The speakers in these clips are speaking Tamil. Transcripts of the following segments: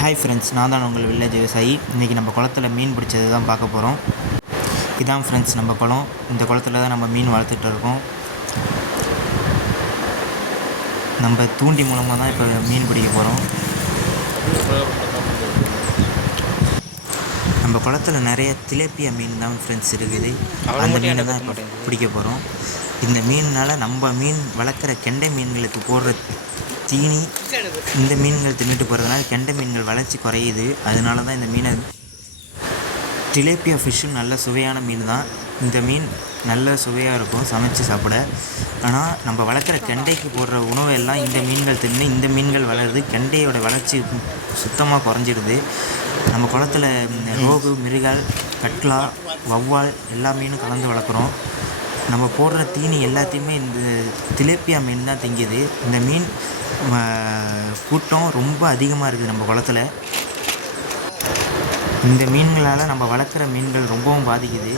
ஹாய் ஃப்ரெண்ட்ஸ், நான் தான் உங்கள் வில்லேஜ் விவசாயி. இன்றைக்கி நம்ம குளத்தில் மீன் பிடிச்சது தான் பார்க்க போகிறோம். இதான் ஃப்ரெண்ட்ஸ் நம்ம குளம். இந்த குளத்தில் தான் நம்ம மீன் வளர்த்துட்டு இருக்கோம். நம்ம தூண்டி மூலமாக தான் இப்போ மீன் பிடிக்க போகிறோம். நம்ம குளத்தில் நிறைய திலேப்பியா மீன் தான் ஃப்ரெண்ட்ஸ் இருக்குது. அந்த மீனை தான் இப்போ பிடிக்க போகிறோம். இந்த மீனால் நம்ம மீன் வளர்க்குற கெண்டை மீன்களுக்கு போடுற தீனி இந்த மீன்கள் தின்னுட்டு போகிறதுனால கெண்டை மீன்கள் வளர்ச்சி குறையுது. அதனால தான் இந்த மீனை டிலேப்பியா ஃபிஷ்ஷும் நல்ல சுவையான மீன் தான். இந்த மீன் நல்ல சுவையாக இருக்கும் சமைச்சு சாப்பிட. ஆனால் நம்ம வளர்க்குற கெண்டைக்கு போடுற உணவு எல்லாம் இந்த மீன்கள் தின்னு இந்த மீன்கள் வளருது. கெண்டையோட வளர்ச்சி சுத்தமாக குறைஞ்சிடுது. நம்ம குளத்தில் ரோகு, மிருகால், கட்லா, வவ்வால் எல்லா மீனும் கலந்து வளர்க்குறோம். நம்ம போடுற தீனி எல்லாத்தையுமே இந்த திலேப்பியா மீன் தான் திங்குது. இந்த மீன் கூட்டம் ரொம்ப அதிகமாக இருக்குது நம்ம குளத்தில். இந்த மீன்களால் நம்ம வளர்க்குற மீன்கள் ரொம்பவும் பாதிக்குது.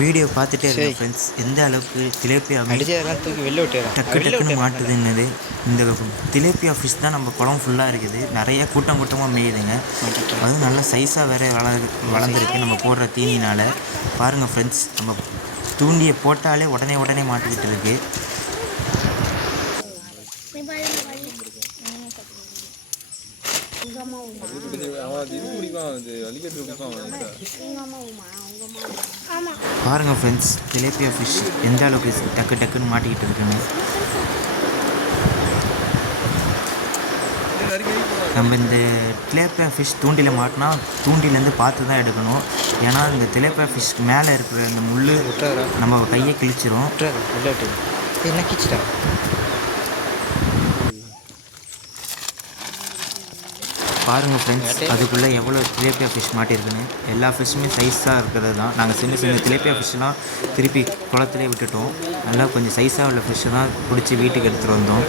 வீடியோ பார்த்துட்டே இருக்கேன் ஃப்ரெண்ட்ஸ், எந்த அளவுக்கு திலேப்பியா டக்கு டக்குன்னு மாட்டுதுன்னது. இந்த திலேப்பியா ஃபிஷ் தான் நம்ம குளம் ஃபுல்லாக இருக்குது. நிறைய கூட்டமாக மேயுதுங்க. அதுவும் நல்ல சைஸாக வேறு வளர்ந்துருக்கு நம்ம போடுற தீனினால். பாருங்கள் ஃப்ரெண்ட்ஸ், நம்ம தூண்டியை போட்டாலே உடனே மாட்டிக்கிட்டு இருக்கு. பாருங்க ஃப்ரெண்ட்ஸ், திலேப்பியா ஃபிஷ் எந்த அளவுக்கு டக்குன்னு மாட்டிக்கிட்டு இருக்குன்னு. நம்ம இந்த திலேப்பியா ஃபிஷ் தூண்டியில் மாட்டினா தூண்டிலேருந்து பார்த்து தான் எடுக்கணும். ஏன்னா இந்த திலேப்பியா ஃபிஷ் மேலே இருக்கிற அந்த முள் நம்ம கையை கிழிச்சிரும். பாருங்கள் ஃப்ரெண்ட்ஸ், அதுக்குள்ளே எவ்வளோ திலேப்பியா ஃபிஷ் மாட்டியிருக்குன்னு. எல்லா ஃபிஷ்ஷுமே சைஸாக இருக்கிறது தான். நாங்கள் சின்ன திலேப்பியா ஃபிஷ்ஷெலாம் திருப்பி குளத்துலேயே விட்டுட்டோம். நல்லா கொஞ்சம் சைஸாக உள்ள ஃபிஷ்ஷை தான் பிடிச்சி வீட்டுக்கு எடுத்துகிட்டு வந்தோம்.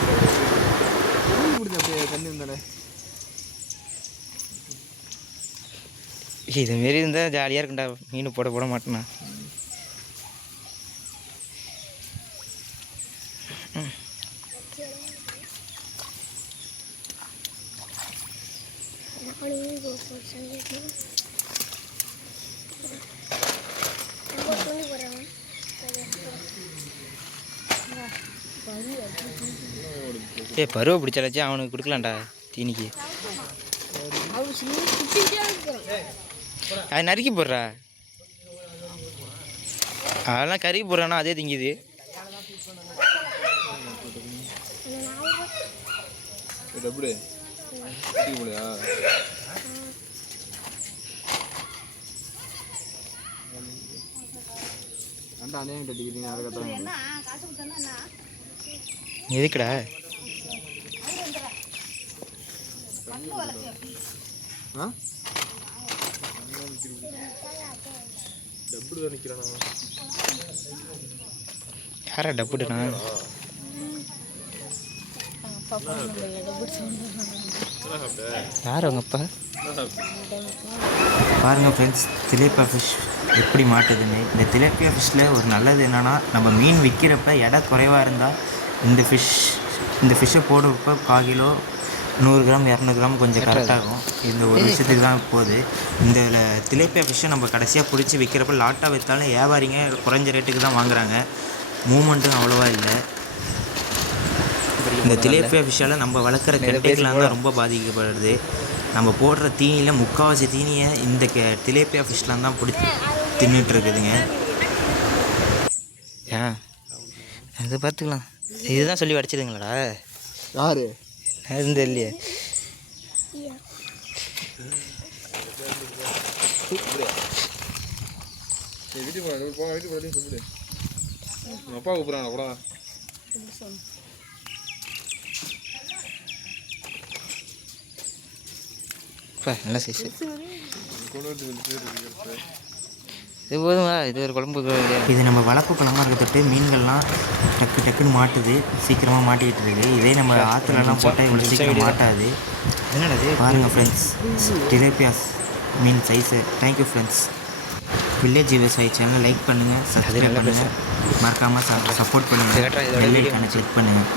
இதுமாரி இருந்தால் ஜாலியாக இருக்குண்டா. மீன் போட மாட்டேண்ணா. பருவ பிடிச்சாச்சு அவனுக்கு கொடுக்கலாம்டா தீனிக்கு. அது நறுக்கி போடுறா, அதெல்லாம் கருகி போடுறானா அதே திங்குது. எதுக்குடா யாரா டப்புடுனா? யார் அவங்க அப்பா? பாருங்கள் ஃப்ரெண்ட்ஸ், திலேப்பியா ஃபிஷ் எப்படி மாட்டுதுன்னு. இந்த திலேப்பியா ஃபிஷ்ஷில் ஒரு நல்லது என்னென்னா, நம்ம மீன் விற்கிறப்ப எடை குறைவாக இருந்தால் இந்த ஃபிஷ்ஷை போடுறப்ப 1/4 கிலோ 100 கிராம் 200 கிராம் கொஞ்சம் கரெக்டாகும். இந்த ஒரு விஷயத்துக்கு தான் போகுது. இந்த திலேப்பியா ஃபிஷ்ஷை நம்ம கடைசியாக பிடிச்சி விற்கிறப்ப லாட்டாக விற்றாலும் வியாபாரிங்க குறைஞ்ச ரேட்டுக்கு தான் வாங்குகிறாங்க. மூமெண்ட்டும் அவ்வளோவா இல்லை. இந்த திலேப்பியா ஃபிஷ்ஷால் நம்ம வளர்க்குற கெண்டைகள்லாம் தான் ரொம்ப பாதிக்கப்படுது. நம்ம போடுற தீனியில் முக்கால்வாசி தீனியை இந்த திலேப்பியா ஃபிஷ்லாம் தான் பிடிச்சி தின்னுட்டு இருக்குதுங்க. அது பார்த்துக்கலாம். இதுதான் சொல்லி அடிச்சிதுங்களாடா? யாரு இருந்து இல்லையே. அப்பா கூப்பிட்றாங்க கூட நல்ல சைஸ். இது போதுமா? இது ஒரு குழம்பு. இது நம்ம வளர்ப்பு குளமாக இருக்கிறது. மீன்கள்லாம் டக்குன்னு மாட்டுது, சீக்கிரமாக மாட்டிக்கிட்டு இருக்குது. இதே நம்ம ஆற்றுலலாம் போட்டால் இவ்வளோ சீக்கிரம் மாட்டாது. என்னது பாருங்கள் ஃப்ரெண்ட்ஸ், டிலேப்பியாஸ் மீன் சைஸு. Thank you friends. வில்லேஜ் விவசாயி சேனல் லைக் பண்ணுங்கள், சப்ஸ்கிரைப் பண்ணுங்கள், மறக்காமல் சப்போர்ட் பண்ணுங்கள், பெல் ஐக்கானை கிளிக் பண்ணுங்கள்.